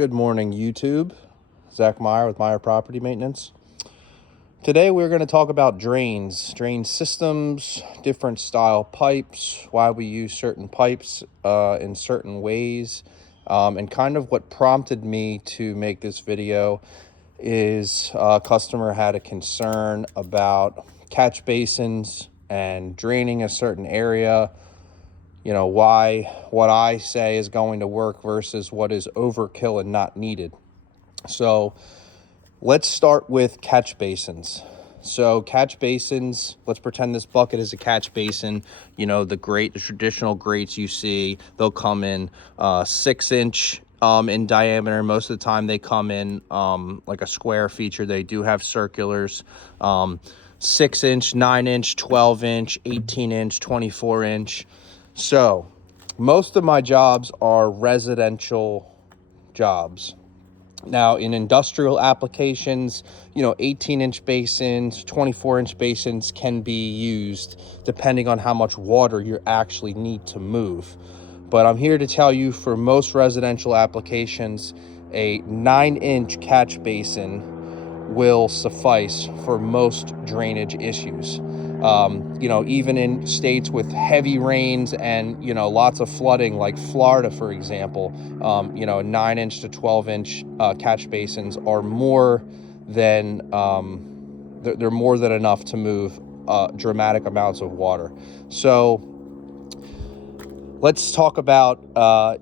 Good morning, YouTube. Zach Meyer with Meyer Property Maintenance. Today we're going to talk about drains, drain systems, different style pipes, why we use certain pipes in certain ways, and kind of what prompted me to make this video is a customer had a concern about catch basins and draining a certain area. You know, why what I say is going to work versus what is overkill and not needed. So let's start with catch basins. So catch basins, let's pretend this bucket is a catch basin. You know, the traditional grates you see, they'll come in 6-inch in diameter. Most of the time they come in like a square feature. They do have circulars, 6-inch, 9-inch, 12-inch, 18-inch, 24-inch. So most of my jobs are residential jobs. Now in industrial applications, you know, 18-inch basins, 24-inch basins can be used depending on how much water you actually need to move. But I'm here to tell you, for most residential applications, a 9-inch catch basin will suffice for most drainage issues. You know, even in states with heavy rains and, you know, lots of flooding, like Florida, for example, you know, 9-inch to 12-inch catch basins are more than, they're more than enough to move dramatic amounts of water. So let's talk about,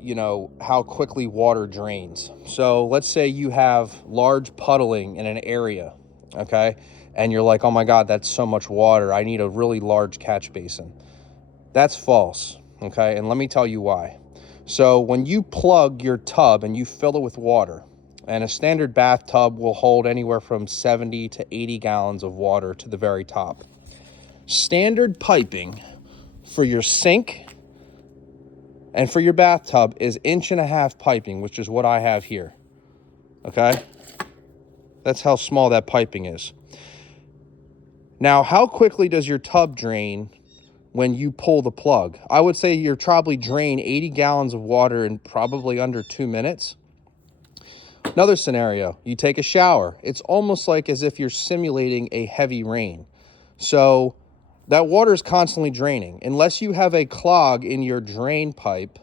you know, how quickly water drains. So let's say you have large puddling in an area, okay? And you're like, oh my God, that's so much water. I need a really large catch basin. That's false, okay? And let me tell you why. So when you plug your tub and you fill it with water, and a standard bathtub will hold anywhere from 70 to 80 gallons of water to the very top. Standard piping for your sink and for your bathtub is 1.5-inch piping, which is what I have here, okay? That's how small that piping is. Now, how quickly does your tub drain when you pull the plug? I would say you're probably drain 80 gallons of water in probably under 2 minutes. Another scenario, you take a shower. It's almost like as if you're simulating a heavy rain. So that water is constantly draining. Unless you have a clog in your drain pipe,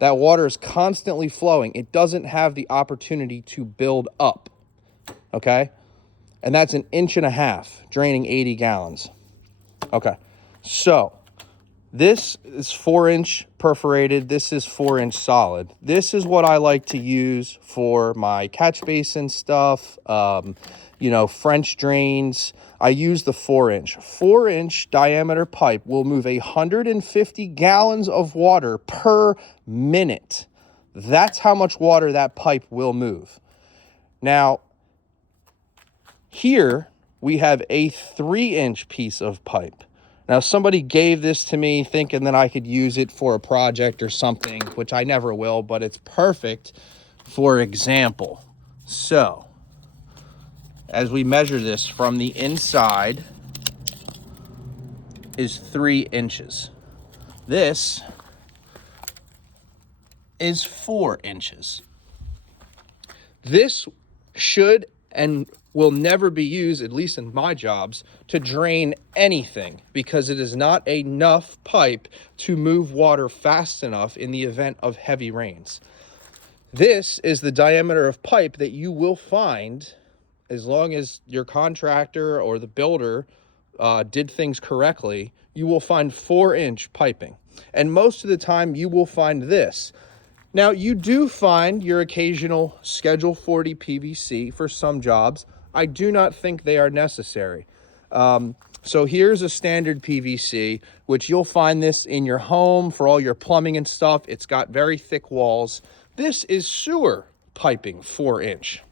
that water is constantly flowing. It doesn't have the opportunity to build up, okay? And that's 1.5 inches, draining 80 gallons. Okay, so this is 4-inch perforated. This is 4-inch solid. This is what I like to use for my catch basin stuff, you know, French drains. I use the 4-inch. 4-inch diameter pipe will move 150 gallons of water per minute. That's how much water that pipe will move. Now, here we have a 3-inch piece of pipe. Now, somebody gave this to me thinking that I could use it for a project or something, which I never will, but it's perfect for example. So, as we measure this from the inside is 3 inches. This is 4 inches. This should and will never be used, at least in my jobs, to drain anything, because it is not enough pipe to move water fast enough in the event of heavy rains. This is the diameter of pipe that you will find, as long as your contractor or the builder did things correctly, you will find 4-inch piping. And most of the time you will find this. Now, you do find your occasional Schedule 40 PVC for some jobs. I do not think they are necessary. So here's a standard PVC, which you'll find this in your home for all your plumbing and stuff. It's got very thick walls. This is sewer piping, 4-inch.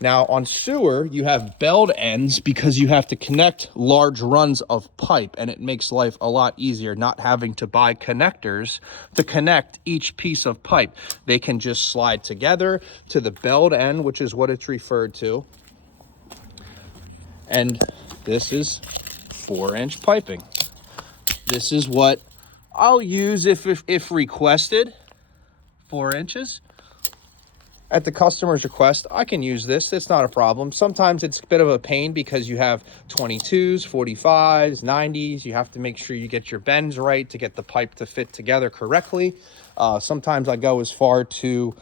Now, on sewer, you have belled ends because you have to connect large runs of pipe, and it makes life a lot easier not having to buy connectors to connect each piece of pipe. They can just slide together to the belled end, which is what it's referred to. And this is 4-inch piping. This is what I'll use if requested, 4 inches. at the customer's request, I can use this. It's not a problem. Sometimes it's a bit of a pain because you have 22s, 45s, 90s. You have to make sure you get your bends right to get the pipe to fit together correctly. Sometimes I go as far to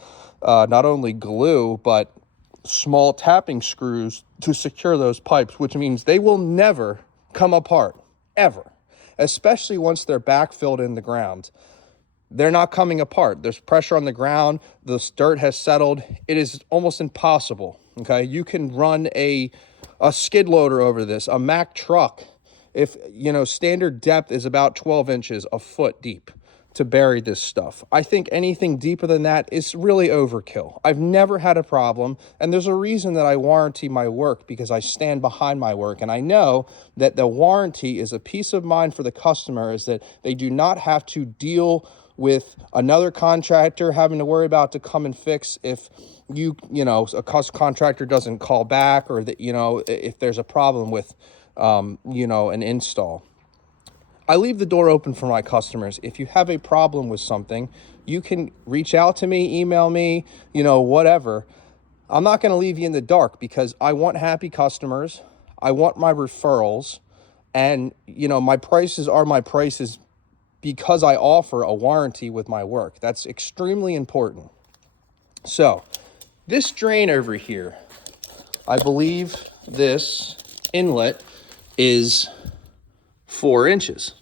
not only glue, but small tapping screws to secure those pipes, which means they will never come apart, ever, especially once they're backfilled in the ground. They're not coming apart. There's pressure on the ground. The dirt has settled. It is almost impossible. Okay, you can run a skid loader over this, a Mack truck. If standard depth is about 12 inches, a foot deep to bury this stuff. I think anything deeper than that is really overkill. I've never had a problem, and there's a reason that I warranty my work, because I stand behind my work, and I know that the warranty is a peace of mind for the customer, is that they do not have to deal with another contractor having to worry about to come and fix if a contractor doesn't call back, or that if there's a problem with an install. I leave the door open for my customers. If you have a problem with something, you can reach out to me, email me, whatever. I'm not going to leave you in the dark, because I want happy customers. I want my referrals, and my prices are my prices because I offer a warranty with my work. That's extremely important. So this drain over here, I believe this inlet is 4 inches,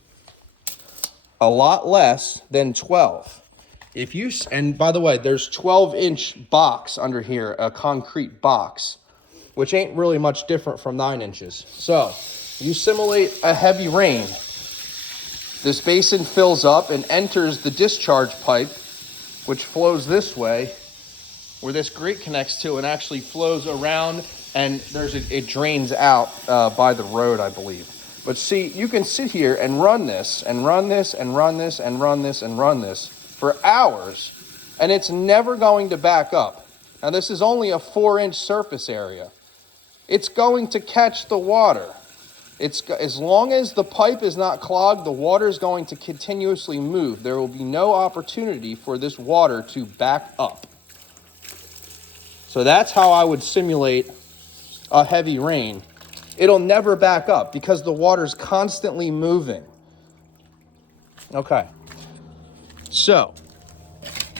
a lot less than 12. And by the way, there's 12-inch box under here, a concrete box, which ain't really much different from 9 inches. So you simulate a heavy rain. This basin fills up and enters the discharge pipe, which flows this way, where this grate connects to, and actually flows around, and it drains out by the road, I believe. But see, you can sit here and run this, and run this, and run this, and run this, and run this for hours, and it's never going to back up. Now, this is only a 4-inch surface area. It's going to catch the water. As long as the pipe is not clogged, the water is going to continuously move. There will be no opportunity for this water to back up. So that's how I would simulate a heavy rain. It'll never back up because the water's constantly moving. Okay. So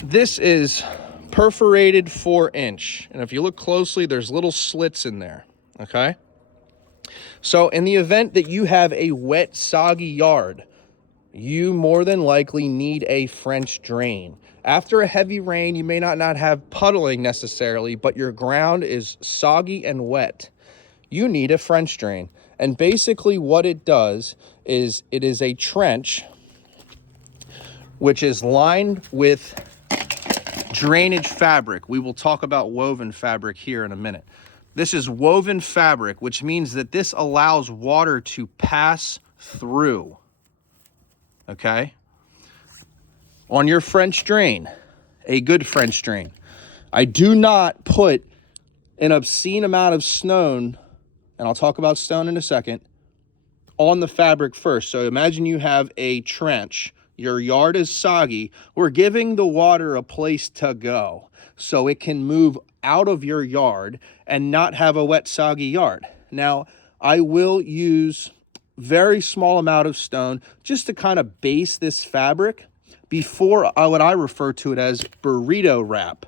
this is perforated 4-inch. And if you look closely, there's little slits in there. Okay. So in the event that you have a wet, soggy yard, you more than likely need a French drain. After a heavy rain, you may not have puddling necessarily, but your ground is soggy and wet. You need a French drain. And basically what it does is it is a trench which is lined with drainage fabric. We will talk about woven fabric here in a minute. This is woven fabric, which means that this allows water to pass through. Okay? On your French drain, a good French drain, I do not put an obscene amount of stone, and I'll talk about stone in a second, on the fabric first. So imagine you have a trench. Your yard is soggy. We're giving the water a place to go so it can move out of your yard and not have a wet, soggy yard. Now, I will use very small amount of stone just to kind of base this fabric before what I refer to it as burrito wrap.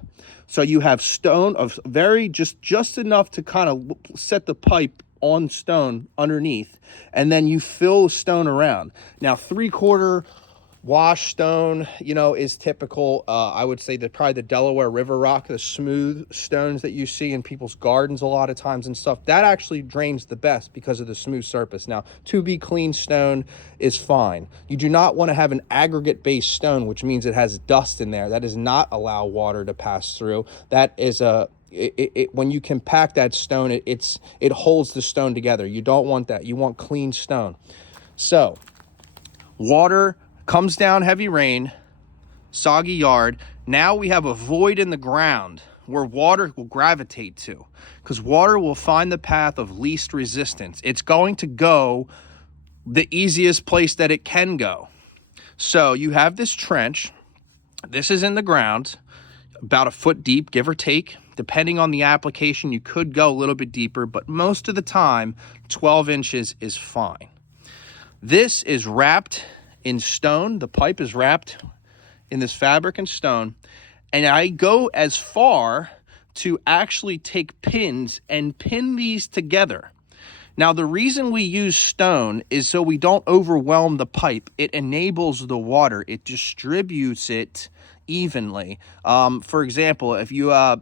So you have stone of very just enough to kind of set the pipe on stone underneath, and then you fill stone around. Now, 3/4 wash stone, is typical. I would say that probably the Delaware River rock, the smooth stones that you see in people's gardens a lot of times and stuff, that actually drains the best because of the smooth surface. Now, to be clean stone is fine. You do not want to have an aggregate based stone, which means it has dust in there. That does not allow water to pass through. That is when you compact that stone, it holds the stone together. You don't want that. You want clean stone. So water comes down, heavy rain, soggy yard. Now we have a void in the ground where water will gravitate to, because water will find the path of least resistance. It's going to go the easiest place that it can go. So you have this trench. This is in the ground. about a foot deep, give or take. Depending on the application, you could go a little bit deeper, but most of the time, 12 inches is fine. This is wrapped in stone. The pipe is wrapped in this fabric and stone. And I go as far to actually take pins and pin these together. Now, the reason we use stone is so we don't overwhelm the pipe. It enables the water. It distributes it evenly. For example, if you a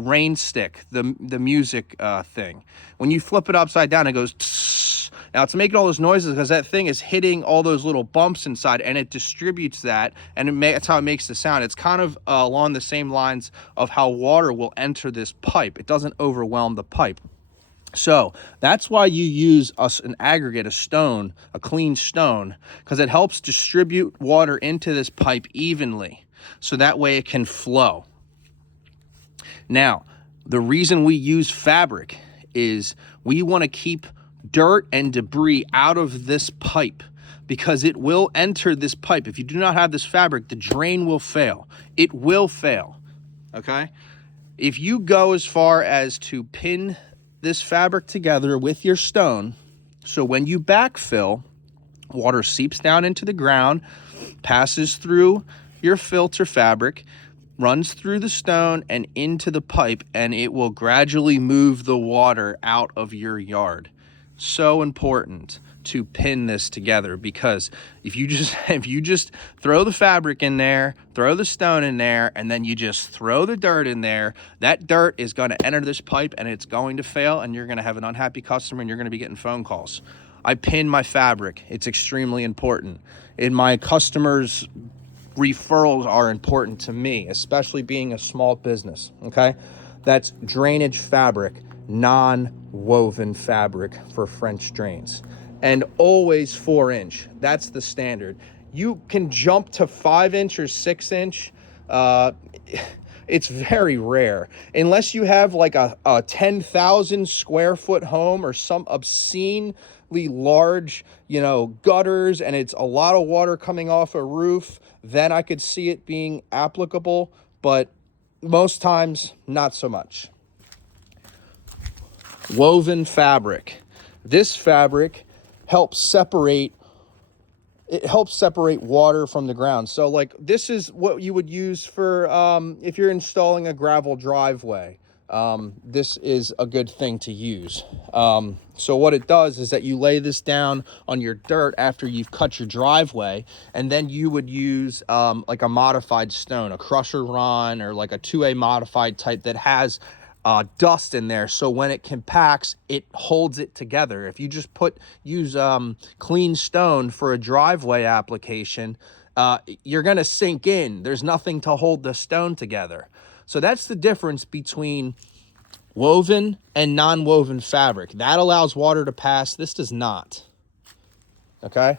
rain stick, the music thing, when you flip it upside down, it goes tss. Now it's making all those noises because that thing is hitting all those little bumps inside, and it distributes that, and that's how it makes the sound. It's kind of along the same lines of how water will enter this pipe. It doesn't overwhelm the pipe. So that's why you use an aggregate, a stone, a clean stone, because it helps distribute water into this pipe evenly, so that way it can flow. Now, the reason we use fabric is we want to keep dirt and debris out of this pipe, because it will enter this pipe. If you do not have this fabric, the drain will fail. It will fail, okay? If you go as far as to pin this fabric together with your stone, so when you backfill, water seeps down into the ground, passes through your filter fabric, runs through the stone and into the pipe, and it will gradually move the water out of your yard. So important to pin this together, because if you just throw the fabric in there, throw the stone in there, and then you just throw the dirt in there, that dirt is going to enter this pipe and it's going to fail, and you're going to have an unhappy customer and you're going to be getting phone calls. I pin my fabric. It's extremely important. In my customers' referrals are important to me, especially being a small business, okay? That's drainage fabric, non-woven fabric for French drains. And always 4-inch. That's the standard. You can jump to 5-inch or 6-inch. It's very rare, unless you have like a 10,000 square foot home or some obscenely large, gutters, and it's a lot of water coming off a roof. Then I could see it being applicable, but most times not so much. Woven fabric. This fabric helps separate water from the ground. So like this is what you would use for if you're installing a gravel driveway. This is a good thing to use. So what it does is that you lay this down on your dirt after you've cut your driveway, and then you would use like a modified stone, a crusher run, or like a 2A modified type that has dust in there, so when it compacts, it holds it together. If you just use clean stone for a driveway application, you're going to sink in. There's nothing to hold the stone together. So that's the difference between woven and non-woven fabric. That allows water to pass. This does not. Okay?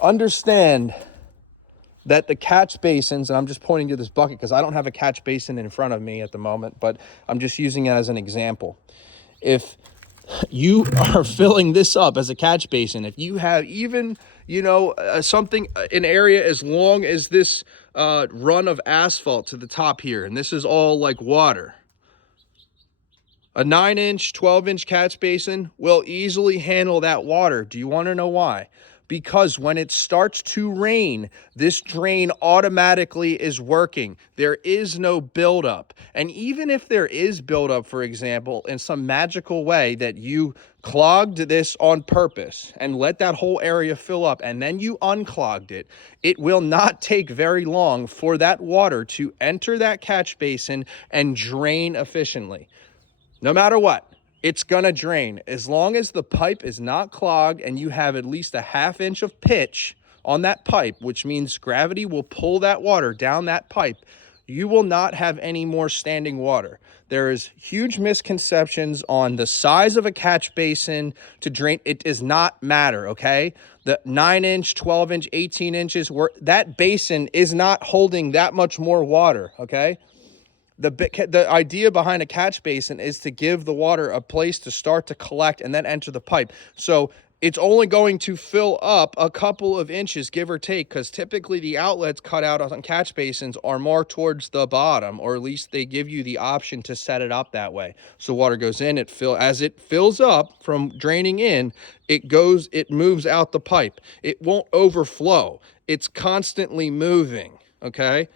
Understand that the catch basins, and I'm just pointing to this bucket because I don't have a catch basin in front of me at the moment, but I'm just using it as an example. If you are filling this up as a catch basin, if you have even, an area as long as this run of asphalt to the top here, and this is all like water, a 9-inch, 12-inch catch basin will easily handle that water. Do you want to know why? Because when it starts to rain, this drain automatically is working. There is no buildup. And even if there is buildup, for example, in some magical way that you clogged this on purpose and let that whole area fill up, and then you unclogged it, it will not take very long for that water to enter that catch basin and drain efficiently. No matter what. It's gonna drain. As long as the pipe is not clogged and you have at least a 1/2 inch of pitch on that pipe, which means gravity will pull that water down that pipe, you will not have any more standing water. There is huge misconceptions on the size of a catch basin to drain. It does not matter, okay? The 9-inch, 12-inch, 18 inches, that basin is not holding that much more water, okay? The idea behind a catch basin is to give the water a place to start to collect and then enter the pipe. So it's only going to fill up a couple of inches, give or take, because typically the outlets cut out on catch basins are more towards the bottom, or at least they give you the option to set it up that way. So water goes in, as it fills up from draining in, it moves out the pipe. It won't overflow. It's constantly moving, okay?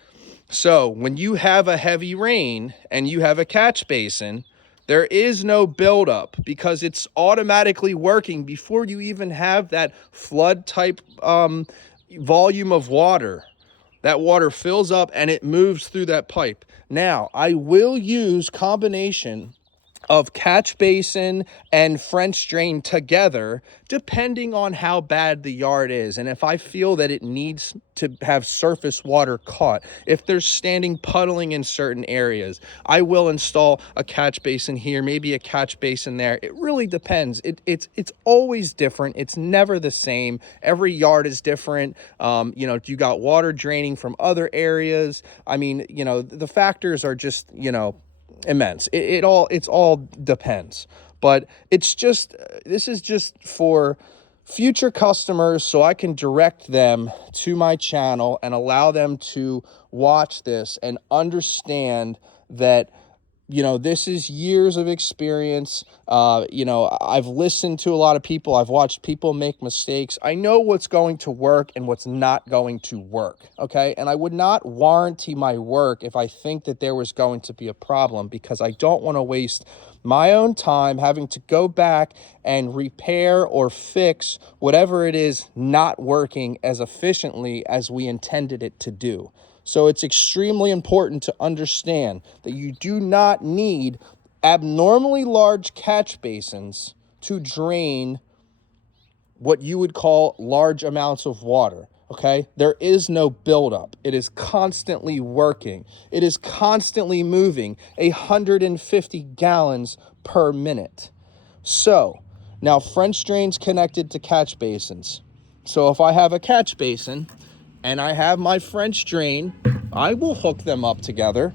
So when you have a heavy rain and you have a catch basin, there is no buildup because it's automatically working before you even have that flood type volume of water. That water fills up and it moves through that pipe. Now, I will use combination of catch basin and French drain together, depending on how bad the yard is. And if I feel that it needs to have surface water caught, if there's standing puddling in certain areas, I will install a catch basin here, maybe a catch basin there. It really depends. It's always different. It's never the same. Every yard is different. You got water draining from other areas. I mean, the factors are just, immense. It's all depends, but this is just for future customers so I can direct them to my channel and allow them to watch this and understand that this is years of experience. I've listened to a lot of people. I've watched people make mistakes. I know what's going to work and what's not going to work, okay? And I would not warranty my work if I think that there was going to be a problem, because I don't want to waste my own time having to go back and repair or fix whatever it is not working as efficiently as we intended it to do. So it's extremely important to understand that you do not need abnormally large catch basins to drain what you would call large amounts of water, okay? There is no buildup. It is constantly working. It is constantly moving 150 gallons per minute. So now French drains connected to catch basins. So if I have a catch basin and I have my French drain, I will hook them up together.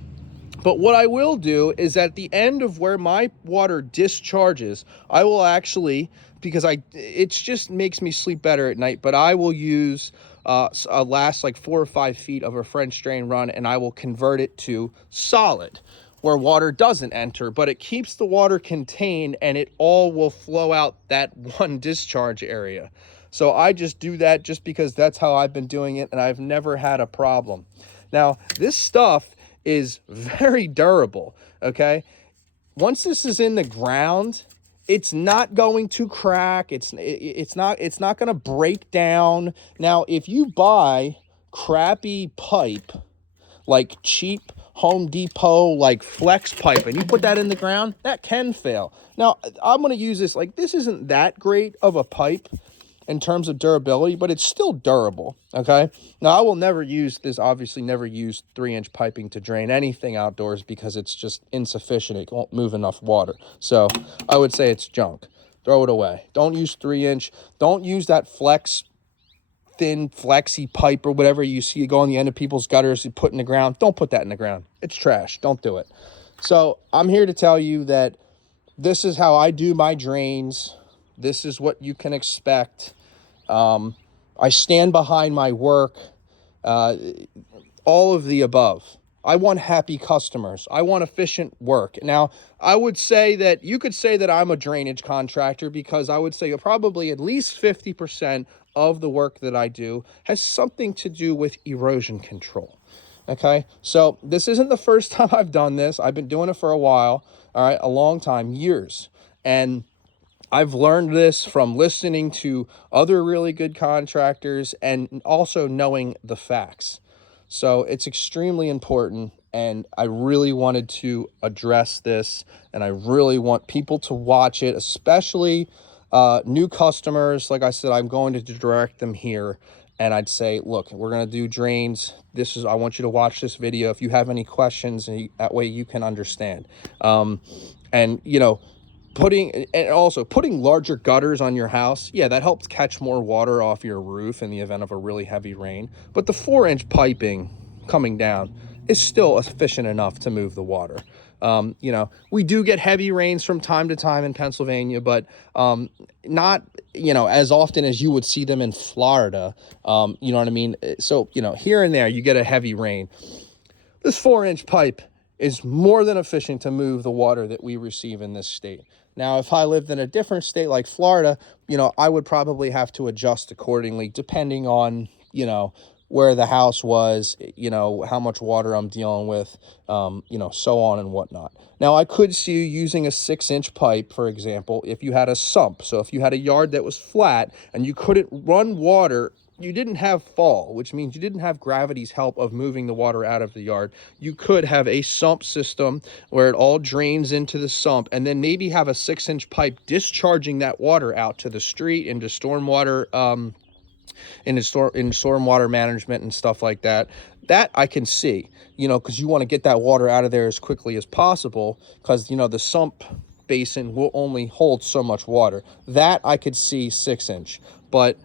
But what I will do is at the end of where my water discharges, I will actually, because it just makes me sleep better at night, but I will use a last like 4 or 5 feet of a French drain run, and I will convert it to solid, where water doesn't enter, but it keeps the water contained and it all will flow out that one discharge area. So I just do that just because that's how I've been doing it, and I've never had a problem. Now, this stuff is very durable, okay? Once this is in the ground, it's not going to crack. It's not going to break down. Now, if you buy crappy pipe, like cheap Home Depot, like flex pipe, and you put that in the ground, that can fail. Now, I'm going to use this, like, this isn't that great of a pipe in terms of durability, but it's still durable, okay? Now, I will never use this, obviously never use 3-inch piping to drain anything outdoors because it's just insufficient. It won't move enough water. So I would say it's junk. Throw it away. Don't use 3-inch. Don't use that thin flexi pipe or whatever you see go on the end of people's gutters you put in the ground. Don't put that in the ground. It's trash. Don't do it. So I'm here to tell you that this is how I do my drains. This is what you can expect. I stand behind my work, all of the above. I want happy customers. I want efficient work. Now, I would say that you could say that I'm a drainage contractor, because I would say probably at least 50% of the work that I do has something to do with erosion control. Okay, so this isn't the first time I've done this. I've been doing it for a while, all right, a long time, years. And I've learned this from listening to other really good contractors and also knowing the facts. So it's extremely important, and I really wanted to address this, and I really want people to watch it, especially new customers. Like I said, I'm going to direct them here, and I'd say, look, we're going to do drains. I want you to watch this video if you have any questions, and that way you can understand. Putting larger gutters on your house, yeah, that helps catch more water off your roof in the event of a really heavy rain. But the 4-inch piping coming down, is still efficient enough to move the water. You know, we do get heavy rains from time to time in Pennsylvania, but not, you know, as often as you would see them in Florida. You know what I mean? So, you know, here and there you get a heavy rain. This 4-inch pipe is more than efficient to move the water that we receive in this state. Now, if I lived in a different state like Florida, you know, I would probably have to adjust accordingly depending on, you know, where the house was, you know, how much water I'm dealing with, you know, so on and whatnot. Now, I could see you using a 6-inch pipe, for example, if you had a sump. So if you had a yard that was flat and you couldn't run water, you didn't have fall, which means you didn't have gravity's help of moving the water out of the yard. You could have a sump system where it all drains into the sump, and then maybe have a 6-inch pipe discharging that water out to the street into stormwater, in stormwater management and stuff like that. That I can see, you know, because you want to get that water out of there as quickly as possible, because, you know, the sump basin will only hold so much water. That I could see 6-inch, but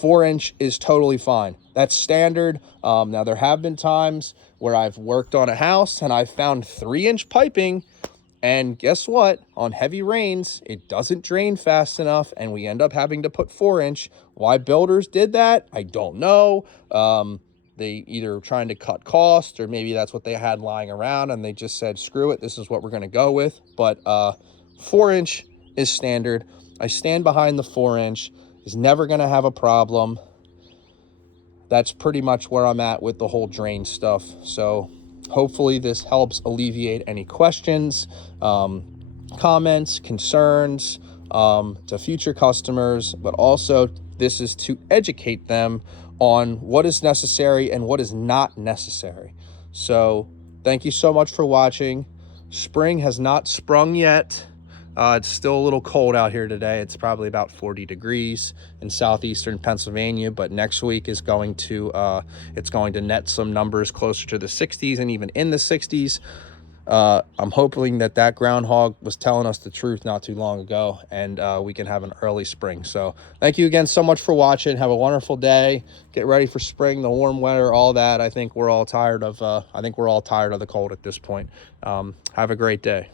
4-inch is totally fine. That's standard. Now, there have been times where I've worked on a house and I've found 3-inch piping, and guess what? On heavy rains, it doesn't drain fast enough, and we end up having to put 4-inch. Why builders did that, I don't know. They either trying to cut costs, or maybe that's what they had lying around and they just said, screw it, this is what we're going to go with. But 4-inch is standard. I stand behind the 4-inch. Is never going to have a problem. That's pretty much where I'm at with the whole drain stuff. So hopefully this helps alleviate any questions, comments, concerns to future customers, but also this is to educate them on what is necessary and what is not necessary. So thank you so much for watching. Spring has not sprung yet. It's still a little cold out here today. It's probably about 40 degrees in southeastern Pennsylvania, but next week is going to it's going to net some numbers closer to the 60s and even in the 60s. I'm hoping that groundhog was telling us the truth not too long ago, and we can have an early spring. So thank you again so much for watching. Have a wonderful day. Get ready for spring, the warm weather, all that. I think we're all tired of the cold at this point. Have a great day.